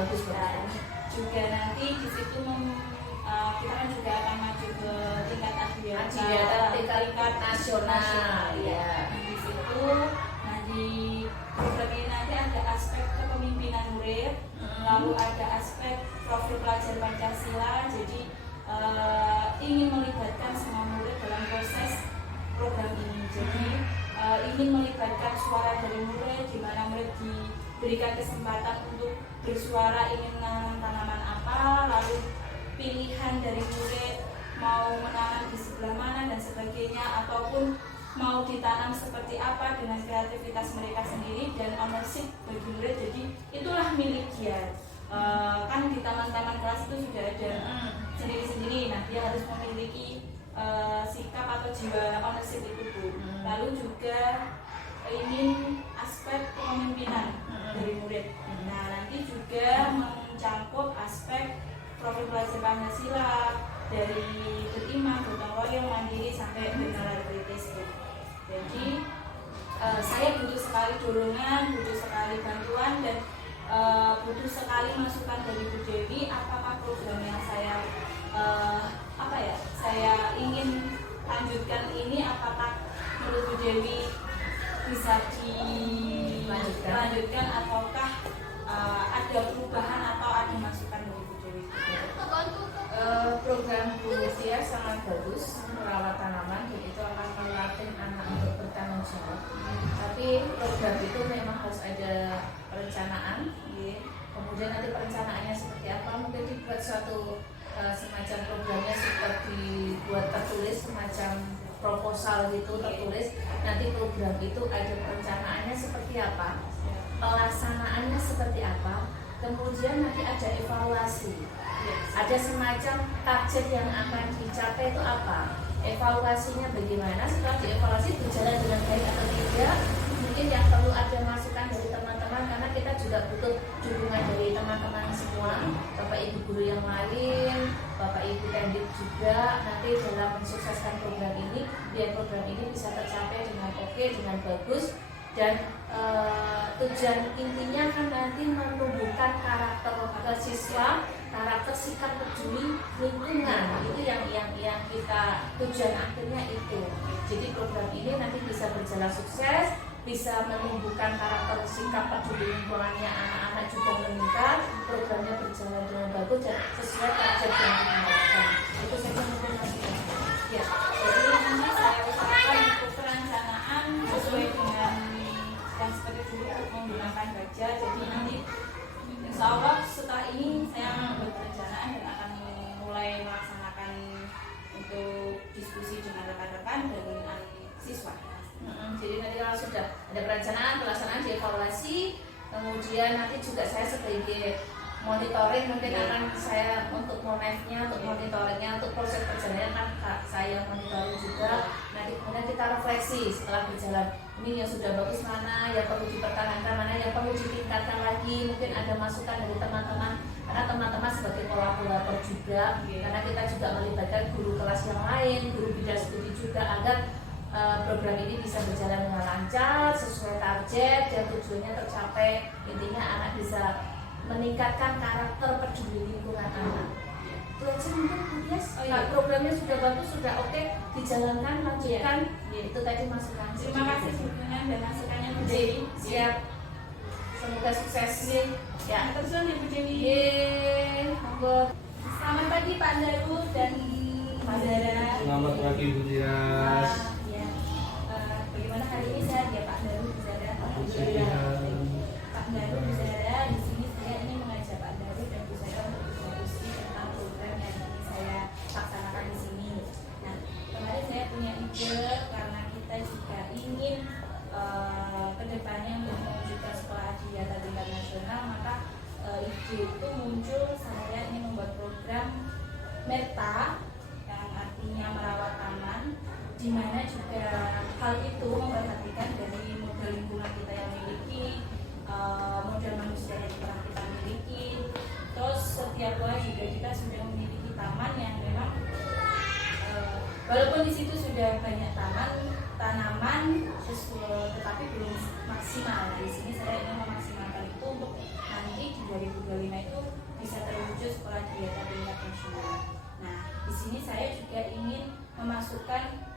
bagus. Juga nanti di situ kita kan juga akan maju ke tingkat tingkat nasional ya. Di situ di program ini nanti ada aspek kepemimpinan murid, lalu ada aspek profil pelajar Pancasila. Jadi ingin melibatkan semua murid dalam proses program ini. Jadi ingin melibatkan suara dari murid, di mana murid diberikan kesempatan untuk bersuara ingin menanam tanaman apa, lalu pilihan dari murid mau menanam di sebelah mana dan sebagainya, ataupun mau ditanam seperti apa dengan kreativitas mereka sendiri dan ownership bagi murid. Jadi itulah milik dia. Kan di taman-taman kelas itu sudah ada sendiri-sendiri. Nah, dia harus memiliki sikap atau jiwa ownership itu, Bu. Lalu juga ingin aspek kepemimpinan dari murid. Nah, nanti juga mencangkup aspek profil pelajar Pancasila, dari beriman, gotong royong, mandiri sampai bernalar kritis. Jadi saya butuh sekali dorongan, butuh sekali bantuan, dan butuh sekali masukan dari Bu Dewi. Apakah program yang saya ingin lanjutkan ini, apakah menurut Bu Dewi bisa dilanjutkan ataukah ada perubahan atau ada masukan dari Bu Dewi? Program Bu Tia sangat bagus, merawat tanaman, dan itu akan melatih anak untuk bertanggung jawab. Tapi program itu memang harus ada perencanaan. Kemudian nanti perencanaannya seperti apa, mungkin dibuat suatu semacam programnya seperti buat tertulis, semacam proposal gitu tertulis. Nanti program itu ada perencanaannya seperti apa, pelaksanaannya seperti apa, kemudian nanti ada evaluasi. Ada semacam target yang akan dicapai itu apa, evaluasinya bagaimana, setelah dievaluasi berjalan dengan baik atau tidak. Mungkin yang perlu ada masukan dari teman-teman, karena kita juga butuh dukungan dari teman-teman semua, Bapak Ibu guru yang lain, Bapak Ibu Tendik juga, nanti dalam mensukseskan program ini, biar program ini bisa tercapai dengan oke, dengan bagus. Dan tujuan intinya kan nanti menumbuhkan karakter siswa, karakter sikap peduli lingkungan. Itu yang kita tujuan akhirnya itu. Jadi program ini nanti bisa berjalan sukses, bisa menumbuhkan karakter sikap peduli lingkungannya anak-anak juga meningkat, programnya berjalan dengan bagus dan sesuai target yang diharapkan. Itu saja mungkin Mas. Ya, jadi nanti saya usahakan untuk perencanaan sesuai dengan yang seperti dulu untuk menggunakan baja. Jadi nanti insya Allah setelah ini saya membuat perencanaan dan akan mulai melaksanakan untuk diskusi dengan rekan-rekan dan dengan siswa. Jadi nanti kalau sudah ada perencanaan, pelaksanaan, dievaluasi, kemudian nanti juga saya sebagai monitoring mungkin akan saya untuk monefnya, untuk monitoringnya, untuk proses perjalanan kan saya monitoring juga. Nanti kemudian kita refleksi setelah berjalan, ini yang sudah bagus mana, yang perlu dipertahankan mana, yang perlu ditingkatkan lagi. Mungkin ada masukan dari teman-teman, karena teman-teman sebagai kolaborator juga, karena kita juga melibatkan guru kelas yang lain, guru bidang studi juga, agar program ini bisa berjalan dengan lancar, sesuai target dan tujuannya tercapai. Intinya anak bisa meningkatkan karakter peduli lingkungan anak. Itu aja mungkin Yes. Programnya sudah bagus, sudah oke, dijalankan, lanjutkan. Itu tadi masukan. Terima kasih dukungan dan masukannya Bu Jadi, Dewi. siap. Semoga sukses. Ya, Terus ya Bu Dewi. monggo. Selamat pagi Pak Daru dan Pak Dara. Selamat pagi Bu Tias. Bagaimana hari ini sehat ya Pak Daru, Bu Dara? Sehat. Pak Daru, Bu Dara, di sini saya ingin mengajak Pak Daru dan Bu Dara untuk berdiskusi tentang program yang ingin saya laksanakan di sini. Nah, kemarin saya punya ide karena kita juga ingin kedepannya untuk mewujudkan sekolah adiwiyata tingkat nasional, maka ide itu muncul, saya ingin membuat program MERTA yang artinya merawat taman, di mana juga hal itu memperhatikan dari model lingkungan kita yang miliki, model manusia yang pernah kita miliki. Terus setiap buah juga kita sudah memiliki taman yang memang walaupun di situ sudah banyak tanaman tetapi belum maksimal. Di sini saya ingin memaksimalkan itu untuk nanti di 2020 2025 itu bisa terwujud sekolah digital tingkat nasional. Nah, di sini saya juga ingin memasukkan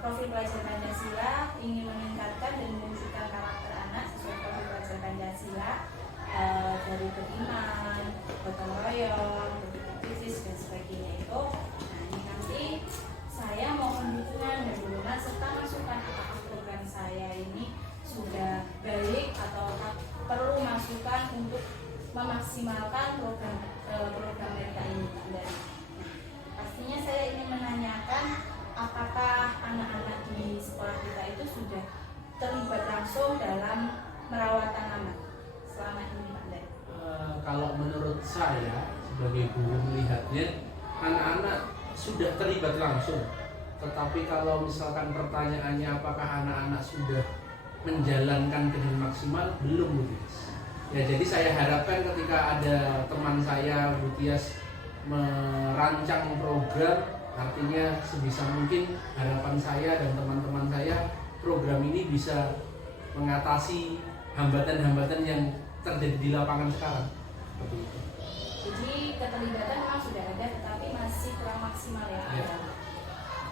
profil pelajar Pancasila, ingin meningkatkan dan mewujudkan karakter anak sesuai profil pelajar Pancasila, dari beriman, gotong royong, berpikir dan sebagainya itu. Nah, ini nanti saya mohon dukungan dan dukungan serta masukan apakah program saya ini sudah baik atau perlu masukan untuk memaksimalkan program mereka ini. Dan pastinya saya ingin menanyakan apakah anak-anak di sekolah kita itu sudah terlibat langsung dalam merawat tanaman selama ini, Pak Dari? Kalau menurut saya sebagai guru melihatnya anak-anak sudah terlibat langsung. Tetapi kalau misalkan pertanyaannya apakah anak-anak sudah menjalankan dengan maksimal, belum, Bu Tias. Ya, jadi saya harapkan ketika ada teman saya, Bu Tias, merancang program, artinya sebisa mungkin harapan saya dan teman-teman saya program ini bisa mengatasi hambatan-hambatan yang terjadi di lapangan sekarang. Seperti itu. Jadi keterlibatan memang sudah ada, tetapi masih kurang maksimal ya. Ya.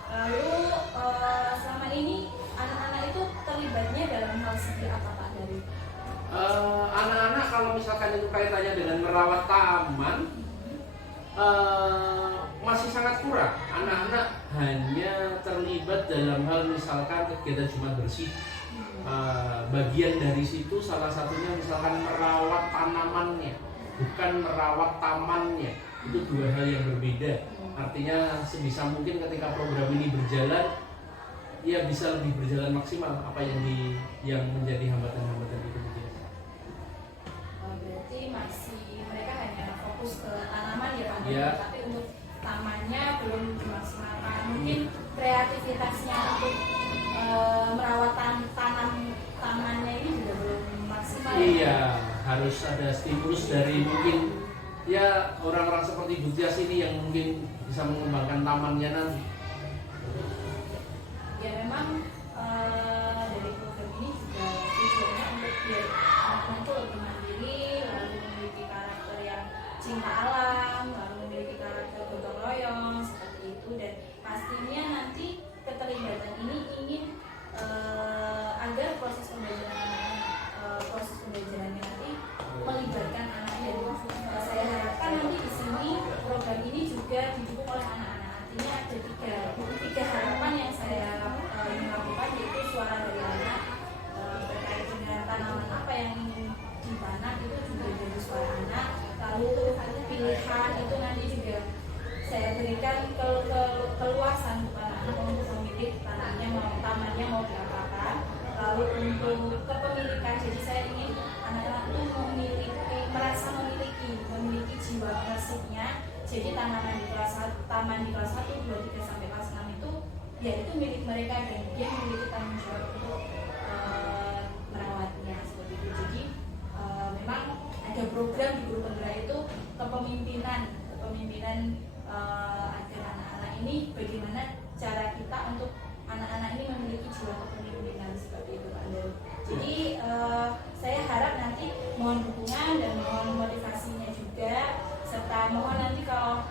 Lalu selama ini anak-anak itu terlibatnya dalam hal seperti apa, Pak Dari? Anak-anak kalau misalkan itu kaitannya dengan merawat taman, masih sangat kurang. Anak-anak hanya terlibat dalam hal misalkan kegiatan Jumat bersih. Bagian dari situ salah satunya misalkan merawat tanamannya, bukan merawat tamannya. Itu dua hal yang berbeda. Artinya sebisa mungkin ketika program ini berjalan, ya bisa lebih berjalan maksimal apa yang menjadi hambatan-hambatan itu. Berarti masih mereka hanya fokus ke tanaman ya, Pak. Ya. Tapi untuk tamannya belum dimaksimalkan. Mungkin kreativitasnya untuk merawat tamannya ini juga belum maksimal. Iya, harus ada stimulus dari mungkin ya orang-orang seperti Bu Tias ini yang mungkin bisa mengembangkan tamannya nanti. Ya memang dari program ini juga tujuannya untuk biar anak-anak itu lebih mandiri, lalu memiliki karakter yang cinta alam, lalu memiliki karakter gotong royong seperti itu. Dan pastinya nanti keterlibatan ini ingin agar proses pembelajarannya nanti melibatkan anaknya. Saya harapkan nanti di sini program ini juga didukung oleh anak-anak. Artinya ada tiga harapan yang saya ingin lakukan, yaitu suara dari anak terkait dengan tanaman apa yang ingin ditanam itu juga dari suara anak. Lalu pilihan itu nanti juga saya berikan keluasan kepada anak untuk memilih tamannya mau diapakan. Lalu untuk kepemilikan, jadi saya ingin anak-anak itu merasa memiliki jiwa ownership-nya. Jadi taman di kelas 1, 2, 3 sampai kelas 6 itu ya itu milik mereka dan dia memiliki tanggung jawab untuk merawatnya seperti itu. Jadi memang ada program di guru penggerak itu kepemimpinan agar anak-anak ini bagaimana cara kita untuk anak-anak ini memiliki jiwa kepemimpinan seperti itu, Pak Dari. Jadi saya harap nanti mohon dukungan dan mohon motivasinya juga, serta mohon nanti kalau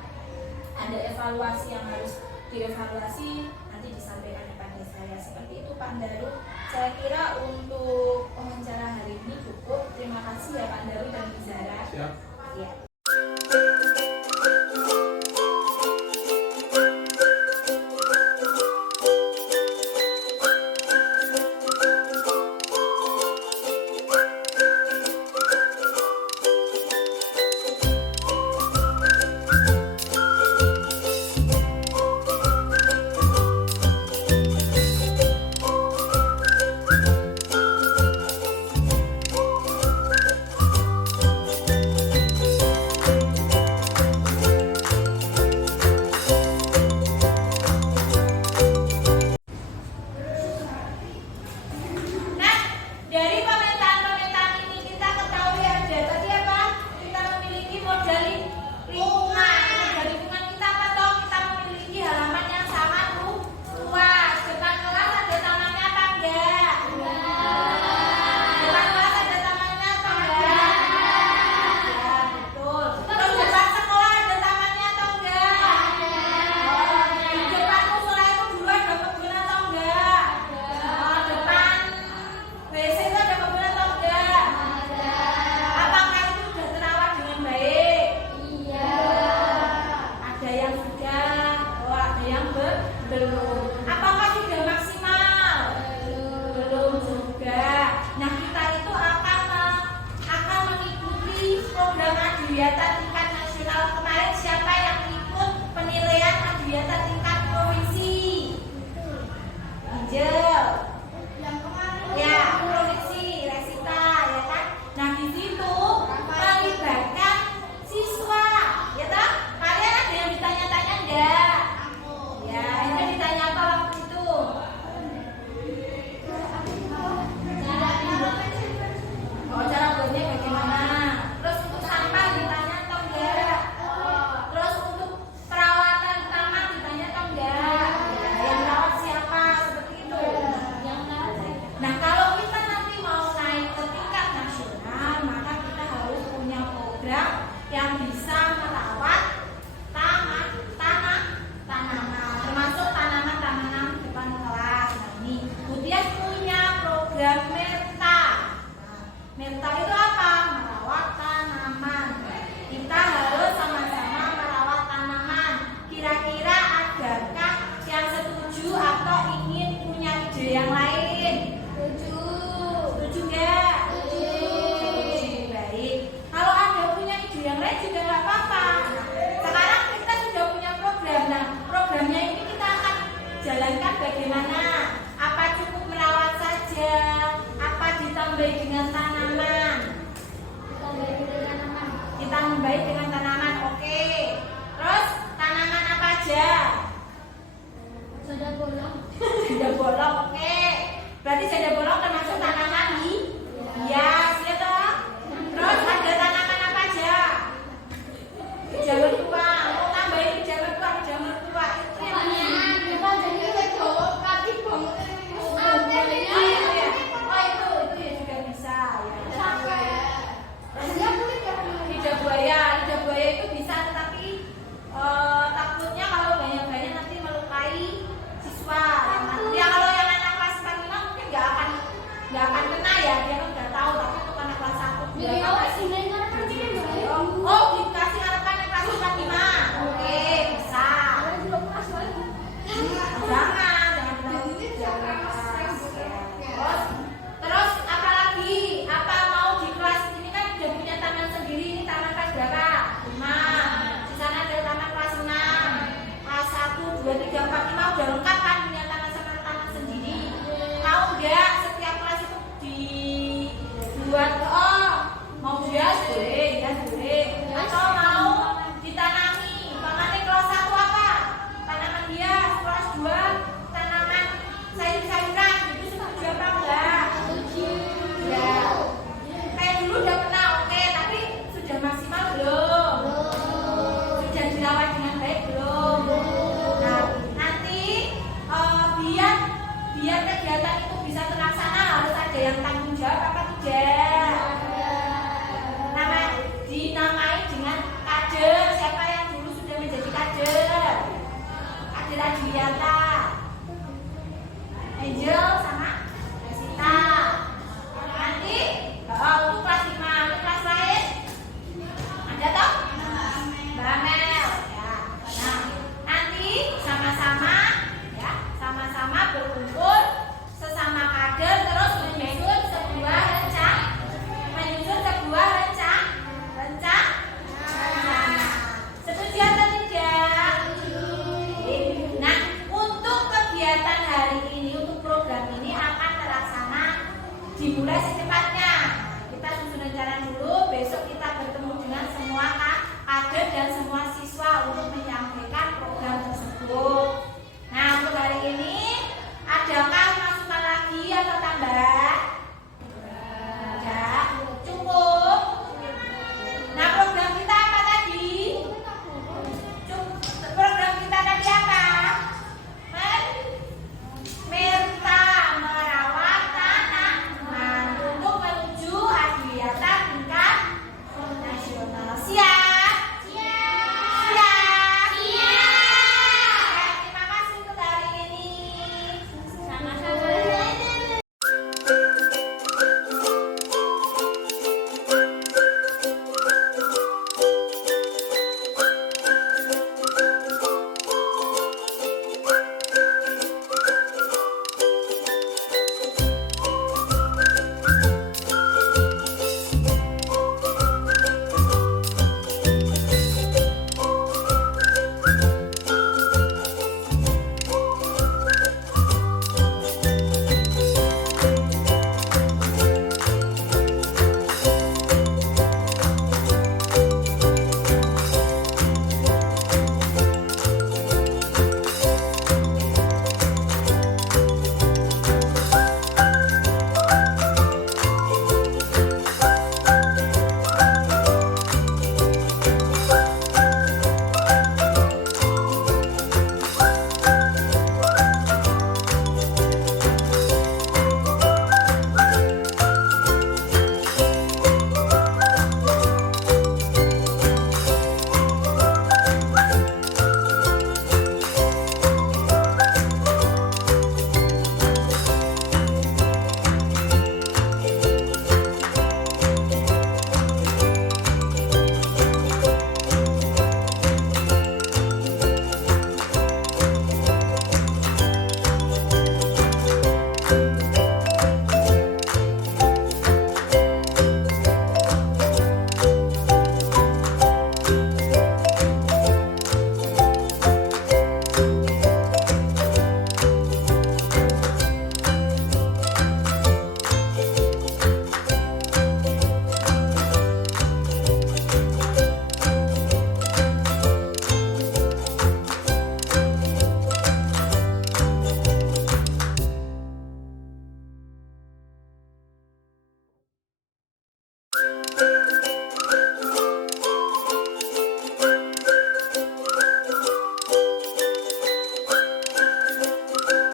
ada evaluasi yang harus dievaluasi nanti disampaikan kepada saya. Seperti itu, Pak Daru. Saya kira untuk wawancara hari ini cukup. Terima kasih ya Pak Daru dan Bu Zara. Siap. Ya. program adiwiyata tingkat nasional kemarin siapa yang ikut penilaian adiwiyata tingkat provinsi? Angel. Yang kemarin Ya, provinsi, Resita, ya kan? Nah, di situ melibatkan siswa, ya kan? Kalian ada yang ditanya-tanya enggak? Ya, ini ditanya apa waktu itu? Oh, cara buatnya bagaimana? Terus untuk sampah ditanya atau enggak? Terus untuk perawatan taman ditanya atau enggak? Ya, yang rawat siapa? Seperti itu. Nah, kalau kita nanti mau naik ke tingkat nasional, maka kita harus punya program yang bisa merawat tanaman, termasuk tanaman-tanaman depan kelas. Nah, ini kemudian punya program Merta. Nah, Merta itu apa? Merawat tanaman. Kita harus sama-sama merawat tanaman. Kira-kira adakah yang setuju atau ingin punya ide yang lain? Setuju nggak? Setuju. Baik. Kalau Anda punya ide yang lain juga nggak apa-apa. Nah, sekarang kita sudah punya program. Nah, programnya ini kita akan jalankan bagaimana? Apa cukup merawat saja? Apa ditambahi dengan tanaman? Ditambahi dengan tanaman. Oke. Terus tanaman apa aja? Janda bolong, oke. Berarti janda bolong termasuk tanaman hias, ya toh? Terus ada tanaman apa aja? Hijau mertua. Mau tambahin hijau mertua, itu yang itu ya juga bisa ya. Lidah buaya itu bisa, tetapi takutnya kalau banyak-banyak nanti melukai siswa. Ya kalau yang anak kelas 5 mungkin nggak akan kena ya, dia kan udah tahu. Tapi untuk anak kelas 1 dia tahu. Oh, dikasih harapan yang kelas 5. Oke, bisa. Terus apa lagi? Apa mau di kelas ini kan udah punya taman sendiri? Ini taman kelas berapa? 5. Di sana ada taman kelas 6. Kelas 1, 2, 3, 4, 5 udah lengkap kan punya taman sama taman sendiri. Tahu enggak setiap kelas itu dibuat mau hias boleh. Atau mau ditanami. Pamannya kelas 1 apa? Tanaman hias. Kelas 2 tanaman sayur-sayuran. Itu setuju apa enggak? Ya. Kayak dulu udah pernah oke, tapi sudah maksimal belum? Sudah dirawat dengan baik belum? Nah, nanti biar kegiatan itu bisa terlaksana harus ada yang tanggung jawab apa tidak?